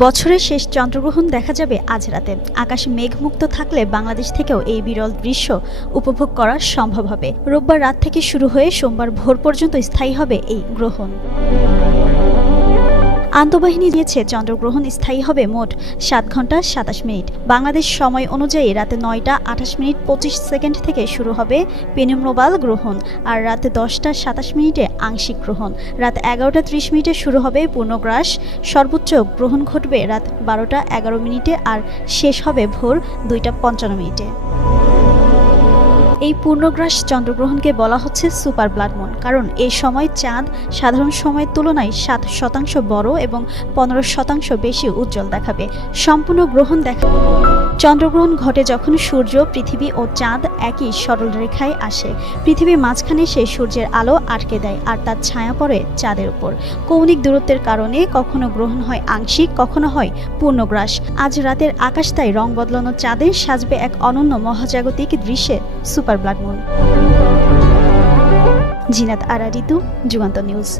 বছরের শেষ চন্দ্রগ্রহণ দেখা যাবে আজ রাতে। আকাশে মেঘমুক্ত থাকলে বাংলাদেশ থেকেও এই বিরল দৃশ্য উপভোগ করা সম্ভব হবে। রোববার রাত থেকে শুরু হয়ে সোমবার ভোর পর্যন্ত স্থায়ী হবে এই গ্রহণ। আন্তঃবাহিনী দিয়েছে চন্দ্রগ্রহণ স্থায়ী হবে মোট 7 ঘন্টা 27 মিনিট। বাংলাদেশ সময় অনুযায়ী রাতে 9টা 28 মিনিট 25 সেকেন্ড থেকে শুরু হবে পেনুম্ব্রাল গ্রহণ, আর রাতে 10টা 27 মিনিটে আংশিক গ্রহণ। রাত 11টা 30 মিনিটে শুরু হবে পূর্ণগ্রাস। সর্বোচ্চ গ্রহণ ঘটবে রাত 12টা 11 মিনিটে আর শেষ হবে ভোর 2টা 55 মিনিটে। এই পূর্ণগ্রাস চন্দ্রগ্রহণকে বলা হচ্ছে সুপার ব্লাড মুন, কারণ এই সময় চাঁদ সাধারণ সময়ের তুলনায় 7% বড় এবং 15% বেশি উজ্জ্বল দেখাবে। সম্পূর্ণ গ্রহণ চন্দ্রগ্রহণ ঘটে যখন সূর্য, পৃথিবী ও চাঁদ একই সরল রেখায় আসে। পৃথিবীর মাঝখানে সে সূর্যের আলো আটকে দেয় আর তার ছায়া পড়ে চাঁদের উপর। কৌণিক দূরত্বের কারণে কখনো গ্রহণ হয় আংশিক, কখনো হয় পূর্ণগ্রাস। আজ রাতের আকাশ তাই রং বদলানো চাঁদে সাজবে এক অনন্য মহাজাগতিক দৃশ্যে সুপার ব্লাড মুন। জিনাত আরা ঋতু, যুগান্তর নিউজ।